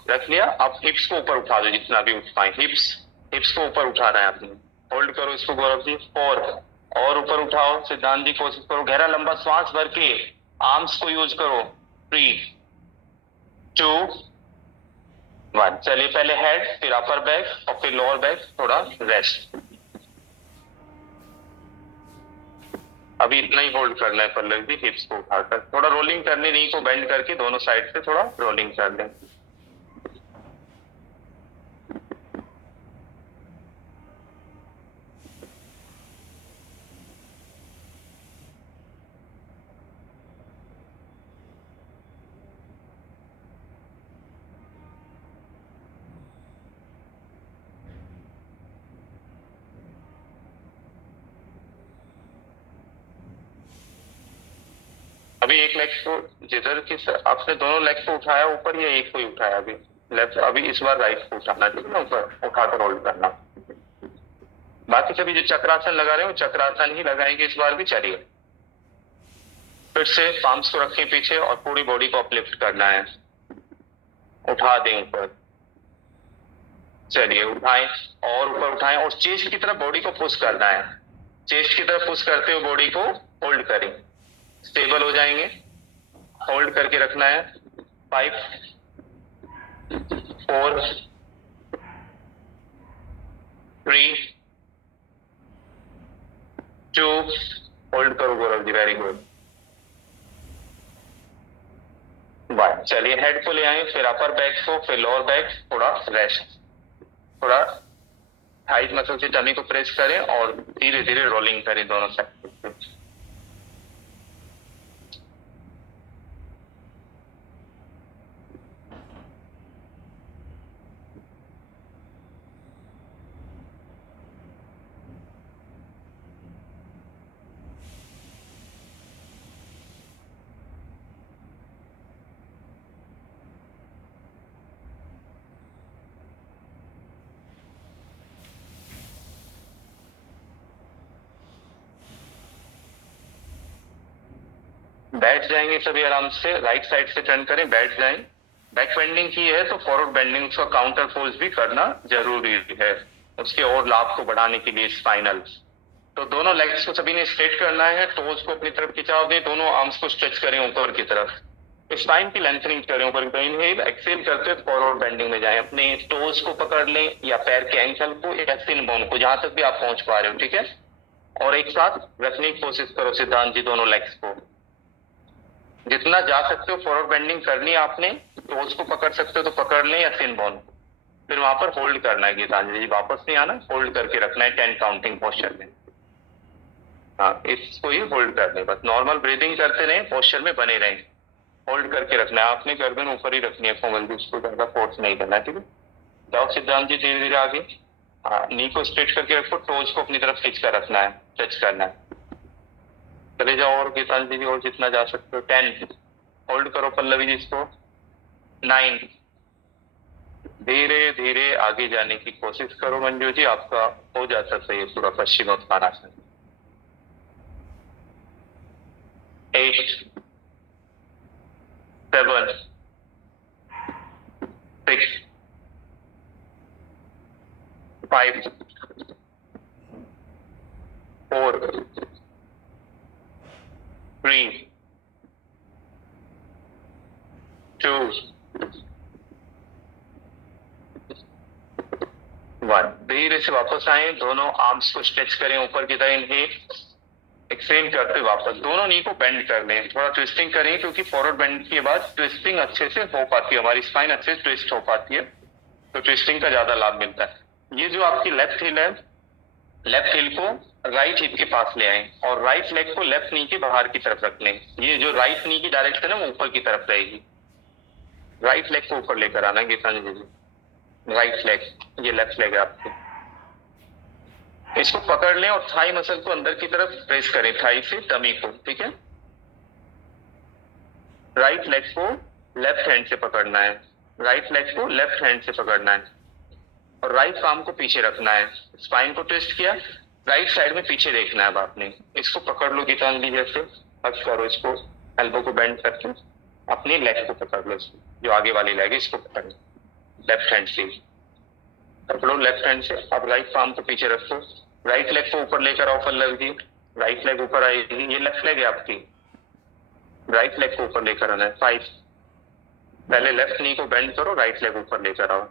रख लिया। आप हिप्स को ऊपर उठा दो जितना भी उठ पाए, हिप्स को ऊपर उठाना है आपने। होल्ड करो इसको गौरव जी। 4, और ऊपर उठाओ, सिद्धांत जी कोशिश करो, गहरा लंबा श्वास भर के आर्म्स को यूज करो। 3, 2, 1, चलिए पहले हेड, फिर अपर बैक और फिर लोअर बैक, थोड़ा रेस्ट। अभी इतना ही होल्ड करना है पल्लव जी, हिप्स को उठाकर थोड़ा रोलिंग करनी, नी को बेंड करके दोनों साइड से थोड़ा रोलिंग कर लें। अभी एक लेग को जिधर की आपने दोनों लेग को उठाया ऊपर, या एक को ही उठाया अभी लेफ्ट? अभी इस बार राइट को उठाना, ठीक है ना, ऊपर उठाकर होल्ड करना। बाकी सभी जो चक्रासन लगा रहे हो चक्रासन ही लगाएंगे इस बार भी। चलिए फिर से पाम्स को रखें पीछे और पूरी बॉडी को अपलिफ्ट करना है, उठा दें ऊपर। चलिए उठाएं और ऊपर उठाएं और चेस्ट की तरफ बॉडी को पुश करना है। चेस्ट की तरफ पुश करते हुए बॉडी को होल्ड करें, स्टेबल हो जाएंगे। होल्ड करके रखना है। 5 4 3 2, होल्ड करो गौरव जी, वेरी गुड। 1। चलिए हेड को ले आए, फिर अपर बैक को, फिर लोअर बैक, थोड़ा रेस्ट, थोड़ा थाइज मसल से टमी को प्रेस करें और धीरे धीरे रोलिंग करें दोनों साइड। बैठ जाएंगे सभी आराम से, राइट साइड से टर्न करें, बैठ जाएं। बैक बेंडिंग की है तो फॉरवर्ड बेंडिंग का काउंटर फोल्ड भी करना जरूरी है, उसके और लाभ को बढ़ाने के लिए स्पाइनल। तो दोनों लेग्स को सभी ने स्ट्रेट करना है, टोज को अपनी तरफ खिंचाव दें, दोनों आर्म्स को स्ट्रेच करें ऊपर की तरफ, स्पाइन की लेंथनिंग करें ऊपर की तरफ। इनहेल एक्सेल करते हुए फॉरवर्ड बेंडिंग में जाएं, अपने टोज को पकड़ लें या पैर के एंकल को या सिन बोन को, जहां तक भी आप पहुंच पा रहे हो, ठीक है। और एक साथ रखने की कोशिश करो सिद्धांत जी दोनों लेग्स को, जितना जा सकते हो फॉरवर्ड बेंडिंग करनी है आपने। टोज को पकड़ सकते हो तो पकड़ लें या सिन बोन, फिर वहां पर होल्ड करना है गीतांजलि जी, वापस नहीं आना, होल्ड करके रखना है 10 काउंटिंग पोस्चर में। हाँ, इसको ही होल्ड कर लें, बस नॉर्मल ब्रीदिंग करते रहें, पोस्चर में बने रहें, होल्ड करके रखना है आपने, गर्दन ऊपर ही रखनी है कोमल जी, उसको ज्यादा फोर्स नहीं करना है, ठीक है। जाओ सिद्धांत जी धीरे धीरे आगे। हाँ, नी को स्ट्रेट करके रखो, टोज को अपनी तरफ खींच कर रखना है, टच करना है। चले जाओ और गीतांजलि जी, और जितना जा सकते हो। 10, होल्ड करो पल्लवी जी इसको। 9, धीरे धीरे आगे जाने की कोशिश करो मंजू जी, आपका हो जाता सही है पूरा पश्चिमोत्तानासन। 8 7 6 5 4 3 2 1। धीरे से वापस आए, दोनों आर्म्स को स्ट्रेच करें ऊपर की तरफ, इनहेल, एक्सहेल करते वापस दोनों नी को बेंड कर लें, थोड़ा ट्विस्टिंग करें, क्योंकि फॉरवर्ड बेंड के बाद ट्विस्टिंग अच्छे से हो पाती है, हमारी स्पाइन अच्छे से ट्विस्ट हो पाती है, तो ट्विस्टिंग का ज्यादा लाभ मिलता है। ये जो आपकी लेफ्ट हिल है, लेफ्ट हिल को राइट हिप के पास ले आए और राइट लेग को लेफ्ट नी के बाहर की तरफ रख लें। ये जो राइट नी की डायरेक्शन है वो ऊपर की तरफ रहेगी, राइट लेग को ऊपर लेकर आना गीतांजलि जी, राइट लेग, ये लेफ्ट लेग है आपकी, इसको पकड़ लें और थाई मसल को अंदर की तरफ प्रेस करें, थाई से टमी को, ठीक है। राइट लेग को लेफ्ट हैंड से पकड़ना है, राइट लेग को लेफ्ट हैंड से पकड़ना है और राइट पाम को पीछे रखना है, स्पाइन को ट्विस्ट किया, राइट साइड में पीछे देखना है अब आपने, इसको पकड़ लो गीतांजलि जैसे, हक करो इसको, एल्बो को बेंड करके अपनी लेग को पकड़ लो, जो आगे वाली लेग है इसको पकड़ लो, लेफ्ट हैंड से पकड़ो, लेफ्ट हैंड से। अब राइट पाम को पीछे रखो, राइट लेग को ऊपर लेकर आओ पल्लवी जी, राइट लेग ऊपर आएगी, ये लेफ्ट लेग है आपकी, राइट लेग को ऊपर लेकर आना है। 5, पहले लेफ्ट नी को बेंड करो, राइट लेग ऊपर लेकर आओ,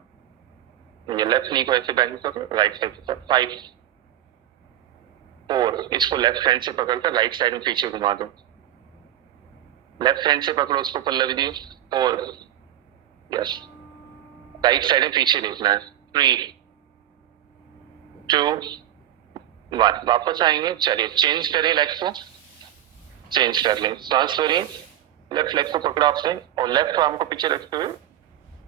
ये लेफ्ट नी को ऐसे बेंड करो, राइट लेग ऊपर। 5 4, इसको लेफ्ट हैंड से पकड़कर राइट साइड में पीछे घुमा दो, लेफ्ट हैंड से पकड़ो उसको Pallavi ji. 4, yes, right side में पीछे देखना है। 3 2 1, वापस आएंगे। चलिए चेंज करें, लेग को चेंज कर लें, सांस करिए, लेफ्ट लेग को पकड़ा आपने और लेफ्ट आर्म को पीछे रखते हुए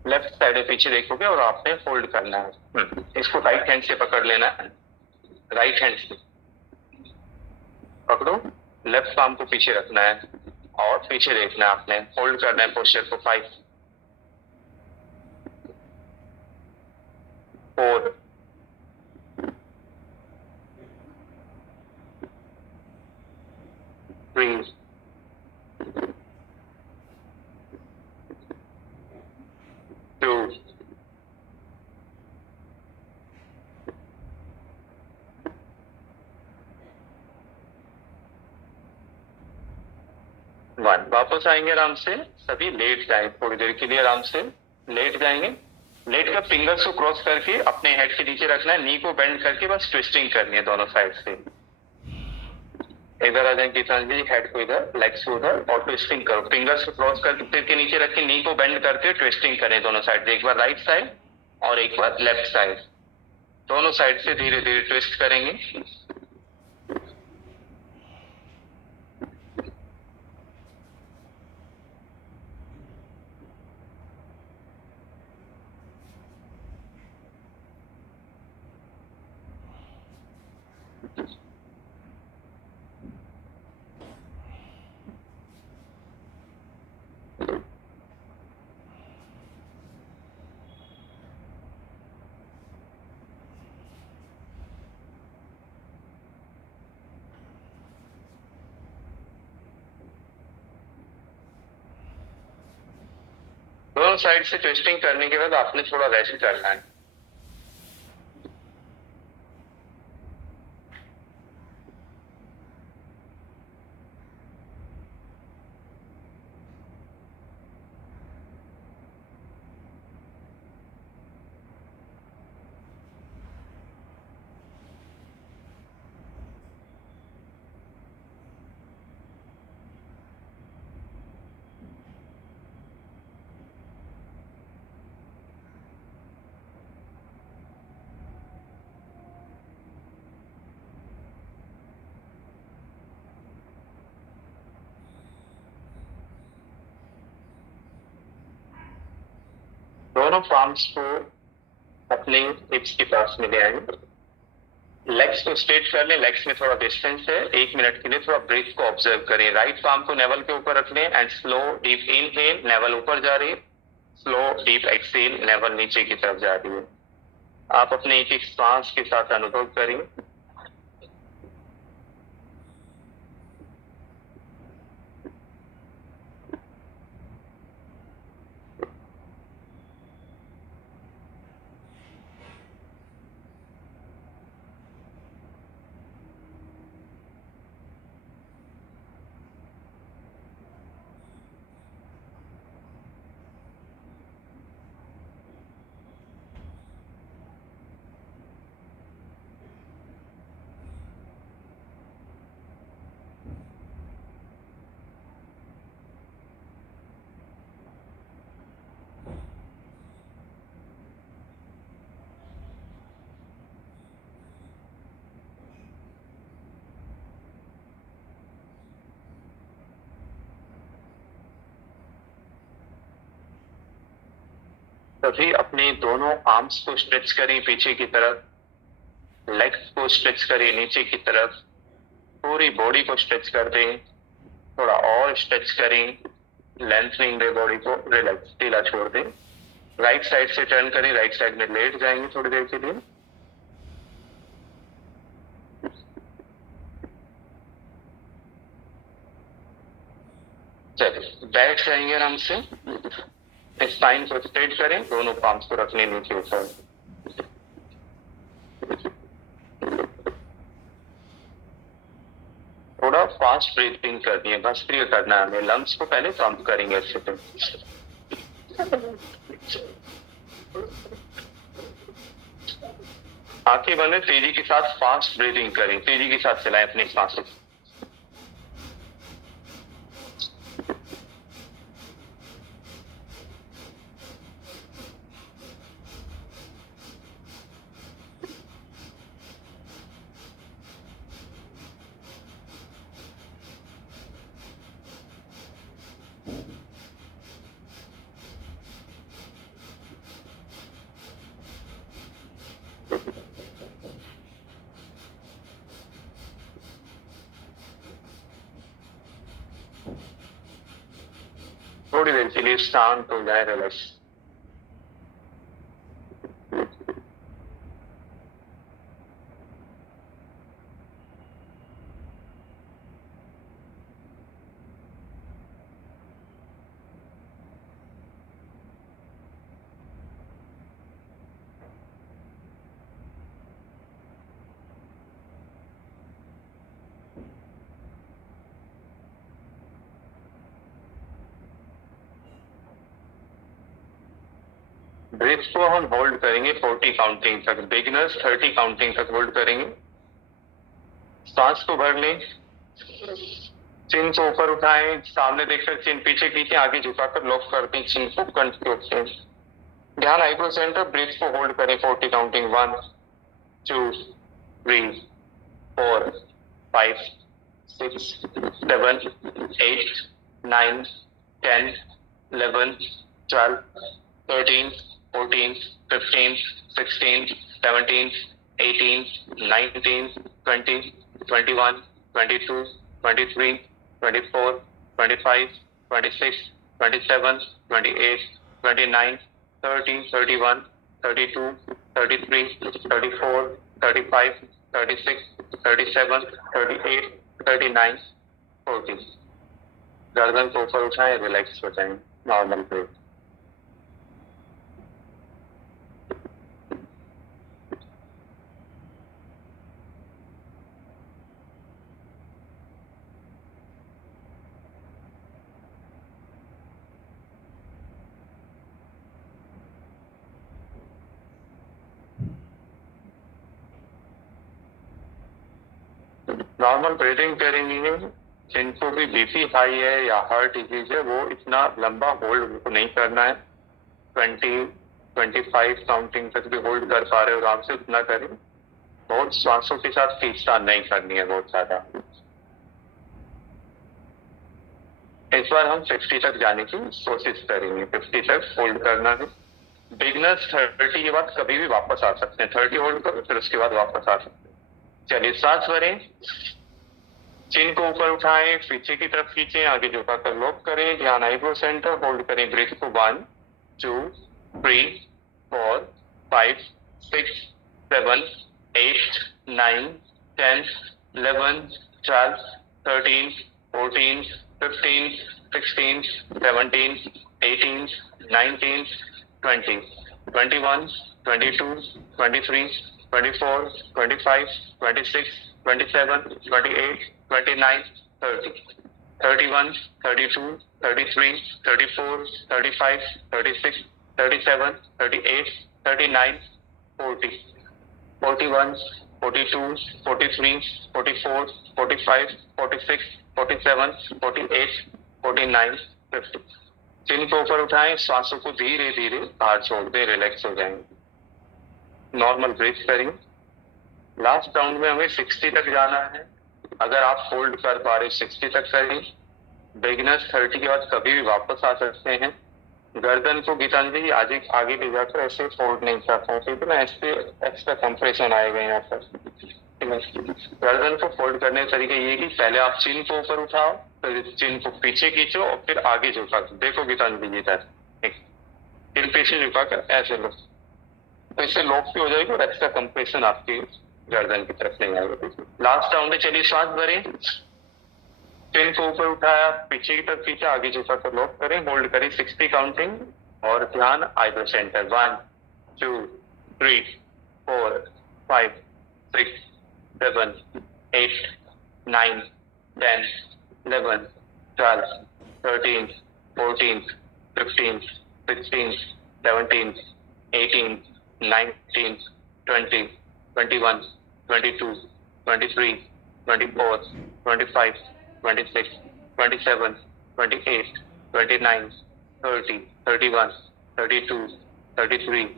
लेफ्ट साइड में पीछे देखोगे और आपने होल्ड करना है, इसको राइट हैंड से पकड़ लेना है, राइट हैंड से पकड़ो, लेफ्ट आर्म को पीछे रखना है और पीछे देखना है आपने, होल्ड करना है पोस्चर को। 5 4 3 वन। वापस आएंगे आराम से, सभी लेट जाएं, थोड़ी देर के लिए आराम से लेट जाएंगे। लेट कर फिंगर्स को क्रॉस करके अपने हेड के नीचे रखना है, नी को बेंड करके बस ट्विस्टिंग करनी है दोनों साइड से। इधर आ जाएंगे गीतांजलि, हेड को इधर, लेग्स को उधर और ट्विस्टिंग करो। फिंगर्स को क्रॉस करके सिर के नीचे रख के नी को बेंड करके ट्विस्टिंग करें दोनों साइड से, एक बार राइट साइड और एक बार लेफ्ट साइड, दोनों साइड से धीरे धीरे ट्विस्ट करेंगे। दोनों साइड से ट्विस्टिंग करने के बाद आपने थोड़ा रेस्ट करना है। दोनों पाम्स को अपने हिप्स के पास में ले आएंगे, लेग्स को स्ट्रेट कर लें, लेग्स में थोड़ा डिस्टेंस है, 1 मिनट के लिए थोड़ा ब्रीथ को ऑब्जर्व करें। राइट पाम को नेवल के ऊपर रख लें and slow deep inhale, naval ऊपर जा रही है, स्लो डीप एक्सहेल, नेवल नीचे की तरफ जा रही है। आप अपने एक एक सांस के साथ अनुभव करें। तभी अपने दोनों आर्म्स को स्ट्रेच करें पीछे की तरफ, लेग्स को स्ट्रेच करें नीचे की तरफ, पूरी बॉडी को स्ट्रेच कर दें, थोड़ा और स्ट्रेच करें, लेंथनिंग दे बॉडी को, रिलैक्स, ढीला छोड़ दें। राइट साइड से टर्न करें, राइट साइड में लेट जाएंगे थोड़ी देर के लिए। चलिए बैठ जाएंगे आराम से, स्पाइन को स्ट्रेट करें, दोनों पाम्स को रखने नीचे ऊपर। थोड़ा फास्ट ब्रीथिंग करनी है, भस्त्रिय करना है हमें, लंग्स को पहले पंप करेंगे अच्छे से। आंखें बंद है, तेजी के साथ फास्ट ब्रीथिंग करें, तेजी के साथ चलाएं अपनी सांसों। थोड़ी देर के लिए शांत हो जाए, रिलैक्स। ब्रीथ को हम होल्ड करेंगे 40 काउंटिंग तक, बिगिनर्स 30 काउंटिंग तक होल्ड करेंगे। सांस को भर लें, चिन को ऊपर उठाएं, सामने देखकर चिन पीछे खींचे, आगे झुकाकर लॉक कर दें चिन को कंट्रोल से। ध्यान आईब्रो सेंटर, ब्रीथ को होल्ड करें 40 काउंटिंग 1 2 3 4 5 6 7 8 9 10 11 12 13 14 15 16 17 18 19 20 21 22 23 24 25 26 27 28 29 30 31 32 33 34 35 36 37 38 39 40। गर्दन को ऊपर उठाएं, रिलैक्स हो जाएं, नॉर्मल पे। नॉर्मल ब्रीदिंग करेंगे। जिनको भी बीपी हाई है या हार्ट डिजीज है वो इतना लंबा होल्ड नहीं करना है, 20-25 काउंटिंग तक भी होल्ड कर पा रहे हो आराम से उतना करें। बहुत श्वासों के साथ खींचतान नहीं करनी है बहुत ज्यादा। इस बार हम 50 तक जाने की कोशिश करेंगे, 50 तक होल्ड करना है। बिगनर्स 30 के बाद कभी भी वापस आ सकते हैं, 30 होल्ड करो फिर उसके बाद वापस आ सकते हैं। चलिए सांस भरें, चिन को ऊपर उठाएं, पीछे की तरफ खींचें, आगे झुकाकर लॉक करें। ध्यान आईब्रो सेंटर, होल्ड करें ब्रीथ को 1 2 3 4 5 6 7 8 9 10 11 12 13 14 15 16 17 18 19 20 21 22 23 24 25 26 27 28 29 30 31 32 33 34 35 36 37 38 39 40 41 42 43 44 45 46 47 48 49 50। चिन को ऊपर उठाएं, सांसों को धीरे धीरे बाहर छोड़ दें, रिलैक्स हो जाएंगे। नॉर्मल ब्रीथ करें। लास्ट राउंड में हमें 60 तक जाना है। अगर आप होल्ड कर पा रहे 60 तक करें। बिगिनर्स 30 के बाद कभी भी वापस आ सकते हैं। गर्दन को गीतांजलि आगे ले जाकर ऐसे फोल्ड नहीं कर पाते, तो ना ऐसे एक्स्ट्रा कंप्रेशन आएगा यहाँ पर। गर्दन को फोल्ड करने का तरीका ये कि पहले आप चिन को ऊपर उठाओ, फिर चिन को पीछे खींचो और फिर आगे झुका। देखो गीतांजलि जी चिन पीछे झुकाकर ऐसे लो, तो इससे लॉक भी हो जाएगी और एक्स्ट्रा कंप्रेशन आपकी गर्दन की तरफ नहीं आएगा। लास्ट राउंड में चलिए सांस भरें, चिन को ऊपर उठाया, पीछे की तरफ खींचा, आगे झुका कर लॉक करें, होल्ड करें 60 काउंटिंग और ध्यान आईब्रो सेंटर 1 2 3 4 5 6 7 8 9 10 11 12 13 14 15 16 17 18 19 20 21 22 23 24 25 26 27 28 29 30 31 32 33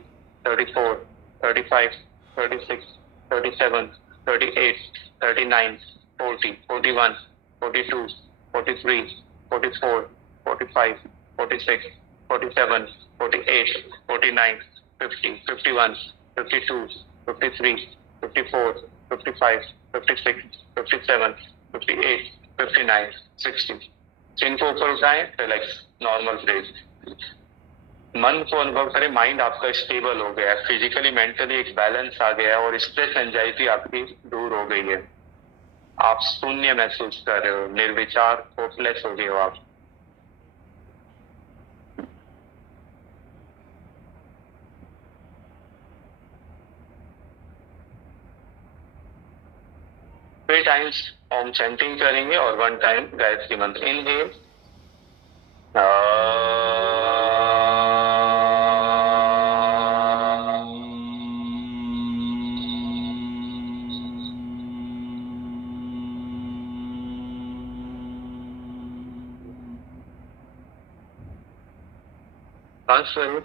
34 35 36 37 38 39 40 41 42 43 44 45 46 47 48 49 50 51 52 53 54 55 56 57 58 59 60। चिन को ऊपर उठाएं, रिलैक्स, नॉर्मल ब्रीथ। मन को अनुभव करें, माइंड आपका स्टेबल हो गया है, फिजिकली मेंटली एक बैलेंस आ गया है और स्ट्रेस एंजाइटी आपकी दूर हो गई है। आप शून्य महसूस कर रहे हो, निर्विचार होपलेस हो गए हो आप। थ्री टाइम्स ओम चैंटिंग करेंगे और 1 टाइम गायत्री मंत्र। इनहेल, ट्रांसफर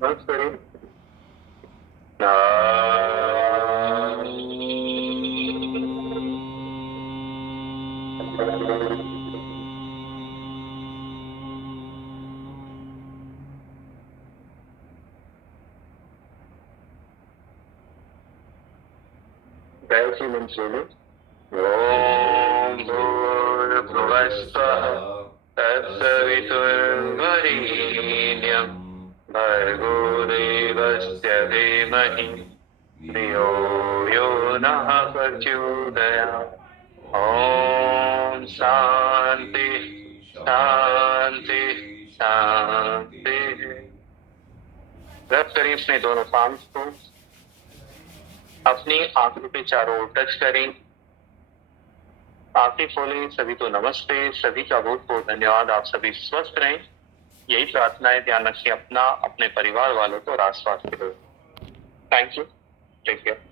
ट्रांसफर गायत्री मंत्र ओम भूर्भुवस्सुः तत्सवितुर्वरेण्यं भर्गो देवस्य धीमहि धियो यो नः प्रचोदयात्। ओम शांति शांति शांति। रब करें अपने दोनों पाम्स को अपनी आंखों के चारों ओर टच करें, आंखें खोलें। सभी को नमस्ते, सभी का बहुत बहुत धन्यवाद। आप सभी स्वस्थ रहें, यही प्रार्थना है। ध्यान रखें अपना, अपने परिवार वालों को और आसपास के लोग। Thank you, take care.